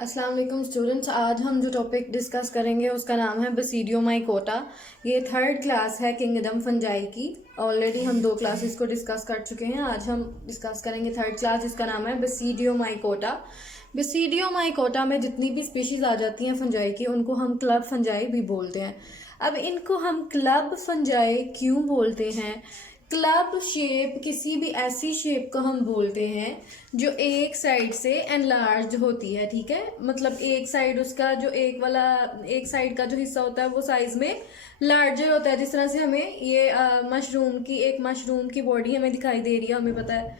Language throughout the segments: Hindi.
अस्सलाम वालेकुम स्टूडेंट्स। आज हम जो टॉपिक डिस्कस करेंगे उसका नाम है बसीडियो माइकोटा। ये थर्ड क्लास है किंगडम फंजाई की। ऑलरेडी हम 2 क्लासेस को डिस्कस कर चुके हैं। आज हम डिस्कस करेंगे थर्ड क्लास जिसका नाम है बसीडियो माइकोटा। बसीडियो माइकोटा में जितनी भी स्पीशीज आ जाती हैं फंजाई की उनको हम क्लब फंजाई भी बोलते हैं। अब इनको हम क्लब फंजाई क्यों बोलते हैं? क्लब शेप किसी भी ऐसी शेप को हम बोलते हैं जो एक साइड से एनलार्ज होती है। ठीक है, मतलब एक साइड उसका जो एक साइड का जो हिस्सा होता है वो साइज में लार्जर होता है। जिस तरह से हमें ये मशरूम की बॉडी हमें दिखाई दे रही है। हमें पता है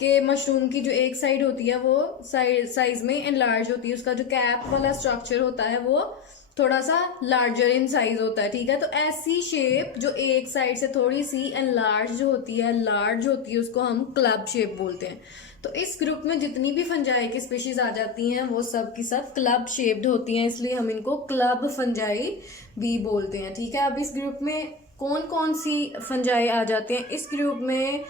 कि मशरूम की जो एक साइड होती है वो साइज में एनलार्ज होती है। उसका जो कैप वाला स्ट्रक्चर होता है वो थोड़ा सा लार्जर इन साइज होता है। ठीक है, तो ऐसी शेप जो एक साइड से थोड़ी सी एनलार्ज होती है, लार्ज होती है, उसको हम क्लब शेप बोलते हैं। तो इस ग्रुप में जितनी भी फंजाई की स्पीशीज आ जाती हैं वो सब की सब क्लब शेप्ड होती हैं, इसलिए हम इनको क्लब फंजाई भी बोलते हैं। ठीक है, अब इस ग्रुप में कौन कौन सी फंजाई आ जाते हैं? इस ग्रुप में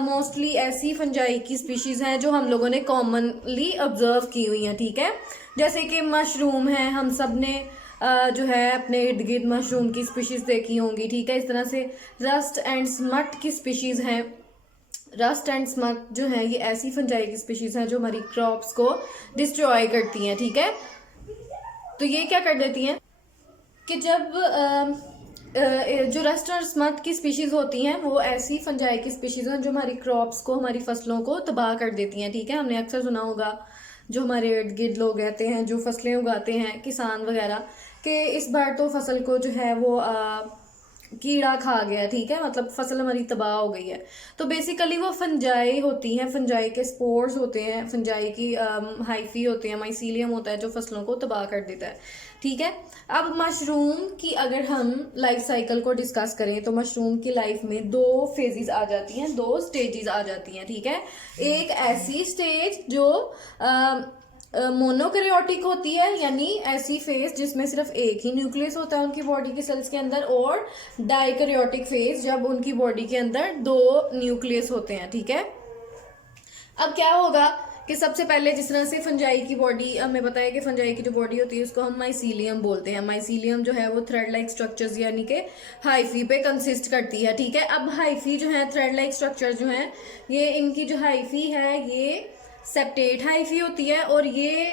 मोस्टली ऐसी फंजाई की स्पीशीज हैं जो हम लोगों ने कॉमनली ऑब्जर्व की हुई हैं। ठीक है, जैसे कि मशरूम है, हम सब ने जो है अपने इर्द गिर्द मशरूम की स्पीशीज देखी होंगी। ठीक है, इस तरह से रस्ट एंड स्मट की स्पीशीज हैं। रस्ट एंड स्मट जो है ये ऐसी फंजाई की स्पीशीज हैं जो हमारी क्रॉप्स को डिस्ट्रॉय करती हैं। ठीक है, तो ये क्या कर देती हैं कि जब जो रस्ट और स्मट की स्पीशीज होती हैं वो ऐसी फंजाई की स्पीशीज हैं जो हमारी क्रॉप्स को, हमारी फसलों को तबाह कर देती हैं। ठीक है, हमने अक्सर सुना होगा, जो हमारे इर्द गिर्द लोग रहते हैं, जो फसलें उगाते हैं, किसान वगैरह, कि इस बार तो फसल को जो है वो कीड़ा खा गया। ठीक है, मतलब फसल हमारी तबाह हो गई है। तो बेसिकली वो फंजाई होती हैं, फंजाई के स्पोर्स होते हैं, फंजाई की हाइफी होते हैं, माइसीलियम होता है जो फसलों को तबाह कर देता है। ठीक है, अब मशरूम की अगर हम लाइफ साइकिल को डिस्कस करें तो मशरूम की लाइफ में 2 फेजेस आ जाती हैं, 2 स्टेजेस आ जाती हैं। ठीक है, एक ऐसी स्टेज जो मोनोकैरियोटिक होती है, यानी ऐसी फेज जिसमें सिर्फ एक ही न्यूक्लियस होता है उनकी बॉडी के सेल्स के अंदर, और डाइकैरियोटिक फेज जब उनकी बॉडी के अंदर 2 न्यूक्लियस होते हैं। ठीक है, अब क्या होगा कि सबसे पहले जिस तरह से फंजाई की बॉडी, हमें पता है कि फंजाई की जो बॉडी होती है उसको हम माइसीलियम बोलते हैं। माइसीलियम जो है वो थ्रेड लाइक स्ट्रक्चर्स यानी कि हाइफी पे कंसिस्ट करती है। ठीक है, अब हाइफी जो है, थ्रेड लाइक स्ट्रक्चर जो है, ये इनकी जो हाइफी है ये सेप्टेट हाइफी होती है, और ये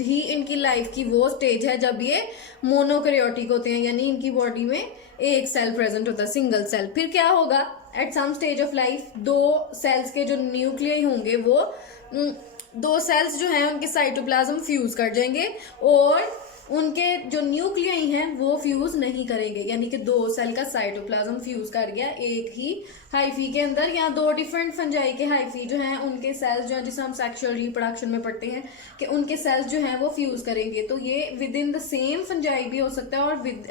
ही इनकी लाइफ की वो स्टेज है जब ये मोनोकैरियोटिक होते हैं, यानी इनकी बॉडी में एक सेल प्रेजेंट होता है, सिंगल सेल। फिर क्या होगा, at some stage of life 2 cells के जो न्यूक्लियाई होंगे वो 2 सेल्स जो हैं उनके साइटोप्लाज्म फ्यूज कर जाएंगे, और उनके जो न्यूक्लियाई हैं वो फ्यूज नहीं करेंगे, यानी कि 2 सेल का साइटोप्लाज्म फ्यूज कर गया एक ही हाइफी के अंदर। या 2 डिफरेंट फंजाई के हाइफी जो हैं उनके सेल्स जो हैं, जिसे हम सेक्सुअल रिप्रोडक्शन में पढ़ते हैं कि उनके सेल्स जो हैं वो फ्यूज करेंगे। तो ये with in the same fungi भी हो सकता है, और विद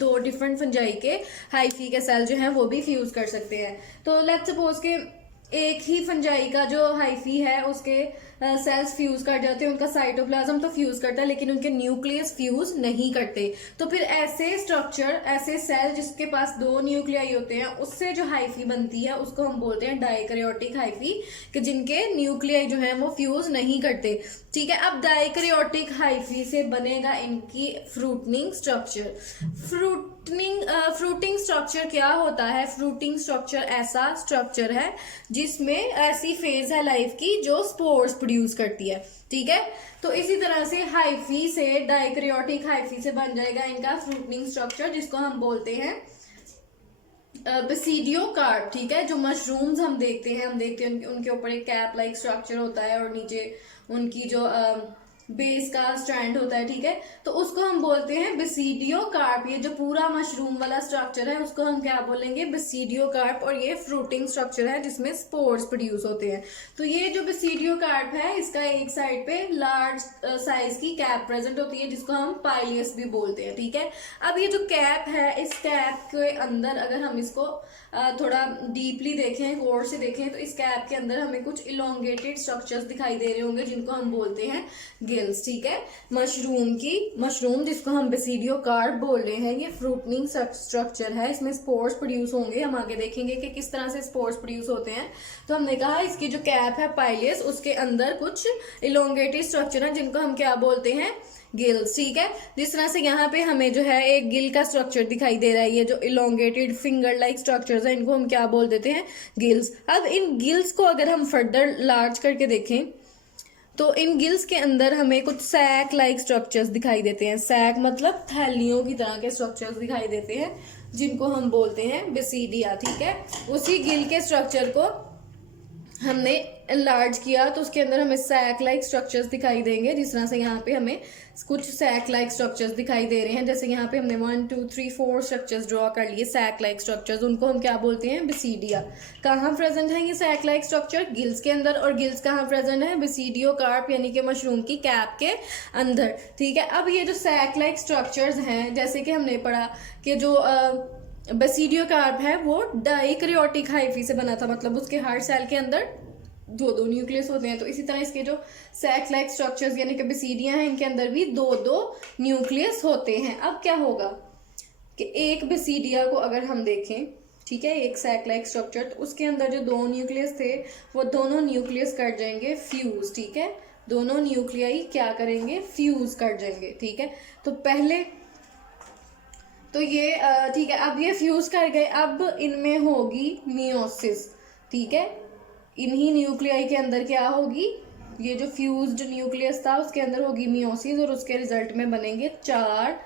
2 डिफरेंट फंजाई के हाइफी के सेल जो हैं वो भी फ्यूज कर सकते हैं। तो लेट्स सपोज के एक ही फंजाई का जो हाइफी है उसके सेल्स फ्यूज कर जाते हैं, उनका साइटोप्लाज्म तो फ्यूज करता है लेकिन उनके न्यूक्लियस फ्यूज नहीं करते। तो फिर ऐसे स्ट्रक्चर, ऐसे सेल जिसके पास 2 न्यूक्लियाई होते हैं, उससे जो हाइफी बनती है उसको हम बोलते हैं डाइकैरियोटिक हाइफी, कि जिनके न्यूक्लियाई जो है वो फ्यूज नहीं करते। ठीक है, अब डाइकैरियोटिक हाइफी से बनेगा इनकी फ्रूटनिंग स्ट्रक्चर। फ्रूटिंग स्ट्रक्चर क्या होता है? फ्रूटिंग स्ट्रक्चर ऐसा स्ट्रक्चर है जिसमें ऐसी फेज है लाइफ की जो स्पोर्स प्रोड्यूस करती है। ठीक है, तो इसी तरह से हाइफी से, डाइकैरियोटिक हाइफी से बन जाएगा इनका फ्रूटनिंग स्ट्रक्चर, जिसको हम बोलते हैं बेसिडियो कार्प। ठीक है, जो मशरूम्स हम देखते हैं उनके ऊपर एक कैप लाइक स्ट्रक्चर होता है, और नीचे उनकी जो बेस का स्ट्रैंड होता है। ठीक है, तो उसको हम बोलते हैं बेसिडियो कार्प। ये जो पूरा मशरूम वाला स्ट्रक्चर है उसको हम क्या बोलेंगे? Basidio carp. और ये फ्रूटिंग स्ट्रक्चर है जिसमें स्पोर्स प्रोड्यूस होते हैं। तो ये जो बेसिडियो कार्प है इसका एक साइड पे लार्ज साइज की कैप प्रेजेंट होती है जिसको हम पाइलियस भी बोलते हैं। ठीक है, अब ये जो कैप है, इस कैप के अंदर अगर हम इसको थोड़ा डीपली देखें, गौर से देखें, तो इस कैप के अंदर हमें कुछ इलोंगेटेड स्ट्रक्चर्स दिखाई दे रहे होंगे जिनको हम बोलते हैं गिल्स, ठीक है। मशरूम जिसको हम बेसिडियो कार्प बोल रहे हैं, ये फ्रूटनिंग स्ट्रक्चर है, इसमें स्पोर्स प्रोड्यूस होंगे। हम आगे देखेंगे कि किस तरह से स्पोर्स प्रोड्यूस होते हैं। तो हमने कहा इसकी जो कैप है पाइलियस, उसके अंदर कुछ इलोंगेटेड स्ट्रक्चर है जिनको हम क्या बोलते हैं, गिल्स, ठीक है। जिस तरह से यहाँ पे हमें जो है एक गिल का स्ट्रक्चर दिखाई दे रहा है, ये जो इलोंगेटेड फिंगर लाइक स्ट्रक्चर्स है इनको हम क्या बोल देते हैं, गिल्स। अब इन गिल्स को अगर हम फर्दर लार्ज करके देखें तो इन गिल्स के अंदर हमें कुछ सैक लाइक स्ट्रक्चर्स दिखाई देते हैं। सैक मतलब थैलियों की तरह के स्ट्रक्चर्स दिखाई देते हैं जिनको हम बोलते हैं बेसिडिया, ठीक है। उसी गिल के स्ट्रक्चर को हमने एनलार्ज किया तो उसके अंदर हमें सैक लाइक स्ट्रक्चर्स दिखाई देंगे। जिस तरह से यहाँ पे हमें कुछ सैक लाइक स्ट्रक्चर्स दिखाई दे रहे हैं, जैसे यहाँ पे हमने 1 2 3 4 स्ट्रक्चर्स ड्रॉ कर लिए सैक लाइक स्ट्रक्चर्स, उनको हम क्या बोलते हैं, बेसिडिया। कहाँ प्रेजेंट है ये सैक लाइक स्ट्रक्चर, गिल्स के अंदर। और गिल्स कहाँ प्रेजेंट है, बेसिडियो कार्प यानी कि मशरूम की कैप के अंदर, ठीक है। अब ये जो सैक लाइक स्ट्रक्चर्स हैं, जैसे कि हमने पढ़ा कि जो बेसिडियो कार्प है वो डाइकैरियोटिक हाइफी से बना था, मतलब उसके हर सेल के अंदर दो न्यूक्लियस होते हैं। तो इसी तरह इसके जो सैक लाइक स्ट्रक्चर्स यानी कि बेसिडिया हैं, इनके अंदर भी दो न्यूक्लियस होते हैं। अब क्या होगा कि एक बेसिडिया को अगर हम देखें, ठीक है, एक सैक लाइक स्ट्रक्चर, तो उसके अंदर जो 2 न्यूक्लियस थे वो दोनों न्यूक्लियस कर जाएंगे फ्यूज, ठीक है। दोनों न्यूक्लियाई क्या करेंगे, फ्यूज कर जाएंगे, ठीक है। तो पहले तो ये ठीक है, अब ये फ्यूज कर गए, अब इनमें होगी मियोसिस, ठीक है। इन्हीं न्यूक्लियाई के अंदर क्या होगी, ये जो फ्यूज्ड न्यूक्लियस था उसके अंदर होगी मियोसिस और उसके रिजल्ट में बनेंगे 4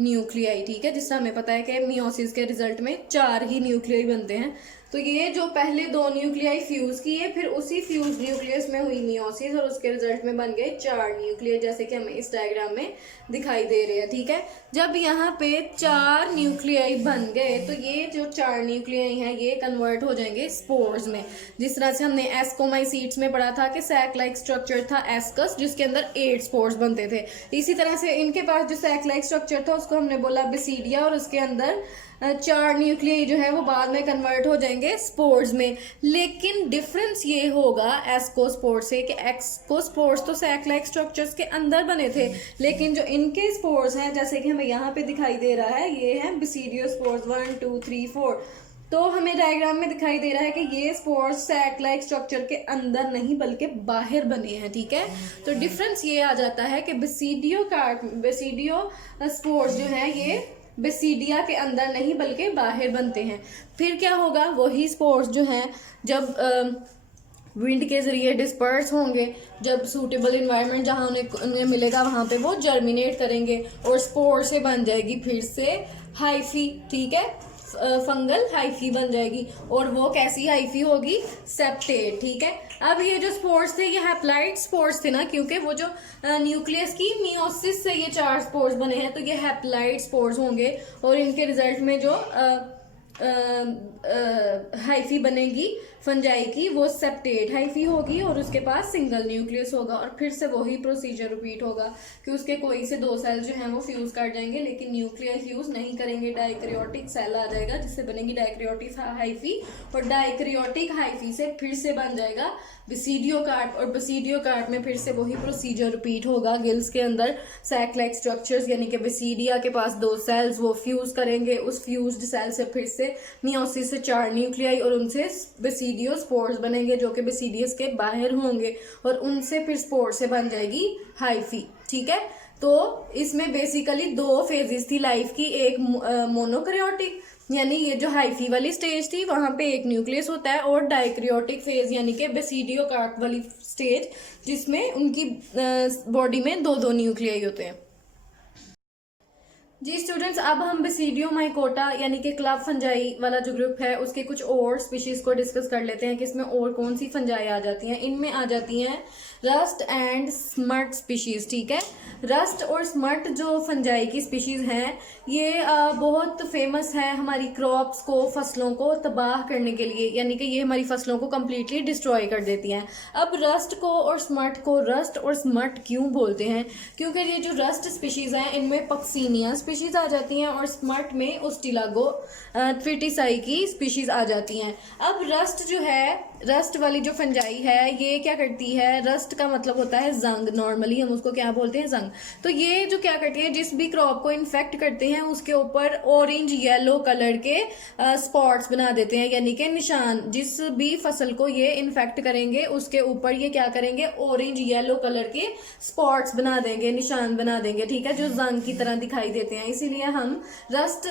न्यूक्लियाई, ठीक है। जिससे हमें पता है कि मियोसिस के रिजल्ट में 4 ही न्यूक्लियाई बनते हैं। तो ये जो पहले 2 न्यूक्लियाई फ्यूज किए, फिर उसी फ्यूज न्यूक्लियस में हुई मियोसिस और उसके रिजल्ट में बन गए 4 न्यूक्लियाई, जैसे कि हमें इस डायग्राम में दिखाई दे रहे हैं, ठीक है। जब यहाँ पे 4 न्यूक्लियाई बन गए तो ये जो 4 न्यूक्लियाई हैं ये कन्वर्ट हो जाएंगे स्पोर्स में। जिस तरह से हमने एस्कोमाइसीट्स में पढ़ा था कि सैक लाइक स्ट्रक्चर था एस्कस, जिसके अंदर 8 स्पोर्स बनते थे। इसी तरह से इनके पास जो सैक लाइक स्ट्रक्चर था उसको हमने बोला बेसिडिया, और उसके अंदर 4 न्यूक्लियाई जो है वो बाद में कन्वर्ट हो जाएंगे स्पोर्स में। लेकिन डिफरेंस ये होगा एस्कोस्पोर से कि एक्सकोस्पोर्स तो सैक लाइक स्ट्रक्चर्स के अंदर बने थे, लेकिन जो इनके स्पोर्स हैं, जैसे कि हमें यहाँ पे दिखाई दे रहा है, ये हैं बेसिडियोस्पोर्स 1 2 3 4। तो हमें डायग्राम में दिखाई दे रहा है कि ये स्पोर्स सैक लाइक स्ट्रक्चर के अंदर नहीं बल्कि बाहर बने हैं, ठीक है। तो डिफरेंस ये आ जाता है कि बेसिडियो स्पोर्स जो है ये बेसिडिया के अंदर नहीं बल्कि बाहर बनते हैं। फिर क्या होगा, वही स्पोर्स जो हैं जब विंड के जरिए डिस्पर्स होंगे, जब सूटेबल इन्वायरमेंट जहां उन्हें मिलेगा वहां पे वो जर्मिनेट करेंगे और स्पोर से बन जाएगी फिर से हाइफी, ठीक है, फंगल हाइफी बन जाएगी। और वो कैसी हाइफी होगी, सेप्टेट, ठीक है। अब ये जो स्पोर्स थे ये हैप्लाइड स्पोर्स थे ना, क्योंकि वो जो न्यूक्लियस की मियोसिस से ये 4 स्पोर्स बने हैं, तो ये हैप्लाइड स्पोर्स होंगे और इनके रिजल्ट में जो हाइफी बनेगी फंजाई की वो सेप्टेट हाइफी होगी और उसके पास सिंगल न्यूक्लियस होगा। और फिर से वही प्रोसीजर रिपीट होगा कि उसके कोई से 2 सेल जो हैं वो फ्यूज कर जाएंगे, लेकिन न्यूक्लियर फ्यूज नहीं करेंगे, डाइकैरियोटिक सेल आ जाएगा जिससे बनेगी डाइकैरियोटिक हाइफी, और डाइकैरियोटिक हाइफी से फिर से बन जाएगा बेसिडियो कार्प, और बेसिडियो कार्प में फिर से वही प्रोसीजर रिपीट होगा। गिल्स के अंदर सैक लाइक स्ट्रक्चर्स यानी कि बेसिडिया के पास 2 सेल्स वो फ्यूज करेंगे, उस फ्यूज्ड सेल से फिर से मियोसिस से 4 न्यूक्लियाई और उनसे बेसिडियो स्पोर्स बनेंगे जो कि बेसिडियस के बाहर होंगे और उनसे फिर स्पोर से बन जाएगी हाइफी, ठीक है। तो इसमें बेसिकली 2 फेजेस थी लाइफ की, एक मोनोकैरियोटिक यानी ये जो हाइफी वाली स्टेज थी वहां पे एक न्यूक्लियस होता है, और डाइकैरियोटिक फेज यानी कि बेसिडियो कार्प वाली स्टेज जिसमें उनकी बॉडी में 2 न्यूक्लियाई होते हैं। जी स्टूडेंट्स, अब हम बेसिडियो माइकोटा यानी कि क्लब फंजाई वाला जो ग्रुप है उसके कुछ और स्पीशीज को डिस्कस कर लेते हैं कि इसमें और कौन सी फंजाई आ जाती हैं। इनमें आ जाती हैं रस्ट एंड स्मट स्पीशीज, ठीक है। रस्ट और स्मट जो फंजाई की स्पीशीज हैं ये बहुत फेमस है हमारी क्रॉप्स को, फसलों को तबाह करने के लिए, यानी कि ये हमारी फसलों को कम्प्लीटली डिस्ट्रॉय कर देती हैं। अब रस्ट को और रस्ट और स्मट क्यों बोलते हैं, क्योंकि ये जो रस्ट स्पीशीज हैं इनमें पक्सीनिया स्पीशीज आ जाती हैं और स्मट में उस्टिलागो ट्रिटिसाई की स्पीशीज आ जाती हैं। अब रस्ट जो है रस्ट वाली जो फंजाई है ये क्या करती है, रस्ट का मतलब होता है जंग, नॉर्मली हम उसको क्या बोलते हैं, जंग। तो ये जो क्या करती है, जिस भी क्रॉप को इन्फेक्ट करते हैं उसके ऊपर ऑरेंज येलो कलर के स्पॉट्स बना देते हैं, यानी कि निशान। जिस भी फसल को ये इन्फेक्ट करेंगे उसके ऊपर ये क्या करेंगे, ऑरेंज येलो कलर के स्पॉट्स बना देंगे, निशान बना देंगे, ठीक है, जो जंग की तरह दिखाई देते हैं। इसीलिए हम रस्ट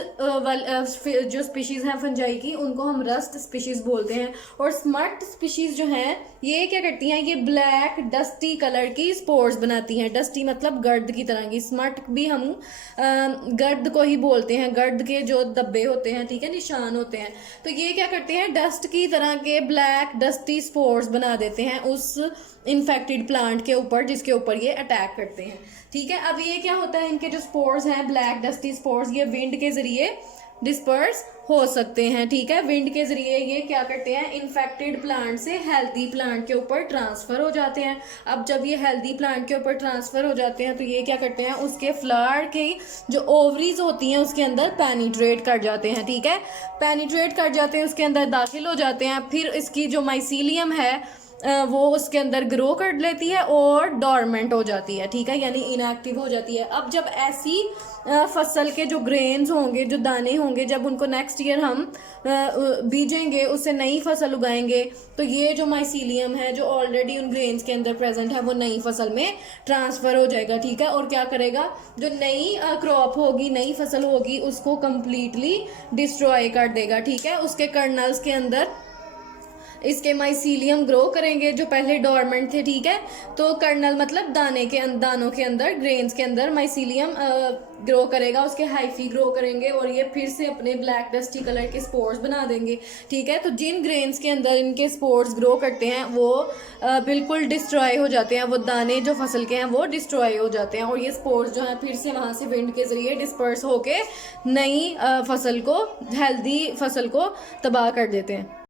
जो स्पीशीज है फंजाई की उनको हम रस्ट स्पीशीज बोलते हैं। और स्मट स्पीशीज जो हैं ये क्या करती हैं, ये ब्लैक डस्टी कलर की स्पोर्स बनाती हैं। डस्टी मतलब गर्द की तरह की, स्मट भी हम गर्द को ही बोलते हैं, गर्द के जो धब्बे होते हैं, ठीक है, निशान होते हैं। तो ये क्या करते हैं, डस्ट की तरह के ब्लैक डस्टी स्पोर्स बना देते हैं उस इन्फेक्टेड प्लांट के ऊपर जिसके ऊपर ये अटैक करते हैं, ठीक है। अब ये क्या होता है, इनके जो स्पोर्स हैं ब्लैक डस्टी स्पोर्स, ये विंड के जरिए डिस्पर्स हो सकते हैं, ठीक है। विंड के जरिए ये क्या करते हैं, इन्फेक्टेड प्लांट से हेल्दी प्लांट के ऊपर ट्रांसफर हो जाते हैं। अब जब ये हेल्दी प्लांट के ऊपर ट्रांसफर हो जाते हैं तो ये क्या करते हैं, उसके फ्लावर की जो ओवरीज होती हैं उसके अंदर पेनिट्रेट कर जाते हैं, ठीक है, पेनिट्रेट कर जाते हैं, उसके अंदर दाखिल हो जाते हैं। फिर इसकी जो माइसीलियम है वो उसके अंदर ग्रो कर लेती है और डॉर्मेंट हो जाती है, ठीक है, यानी इनएक्टिव हो जाती है। अब जब ऐसी फसल के जो ग्रेन्स होंगे, जो दाने होंगे, जब उनको नेक्स्ट ईयर हम बीजेंगे, उससे नई फसल उगाएंगे, तो ये जो माइसीलियम है जो ऑलरेडी उन ग्रेन्स के अंदर प्रेजेंट है वो नई फसल में ट्रांसफ़र हो जाएगा, ठीक है। और क्या करेगा, जो नई क्रॉप होगी, नई फसल होगी, उसको कम्प्लीटली डिस्ट्रॉय कर देगा, ठीक है। उसके कर्नल्स के अंदर इसके माइसीलियम ग्रो करेंगे जो पहले डॉर्मेंट थे, ठीक है। तो कर्नल मतलब दानों के अंदर, ग्रेन्स के अंदर माइसीलियम ग्रो करेगा, उसके हाइफी ग्रो करेंगे और ये फिर से अपने ब्लैक डस्टी कलर के स्पोर्स बना देंगे, ठीक है। तो जिन ग्रेन्स के अंदर इनके स्पोर्स ग्रो करते हैं वो बिल्कुल डिस्ट्रॉय हो जाते हैं, वो दाने जो फसल के हैं वो डिस्ट्रॉय हो जाते हैं और ये स्पोर्स जो हैं फिर से वहाँ से विंड के जरिए डिस्पर्स होके नई फसल को, हेल्दी फसल को तबाह कर देते हैं।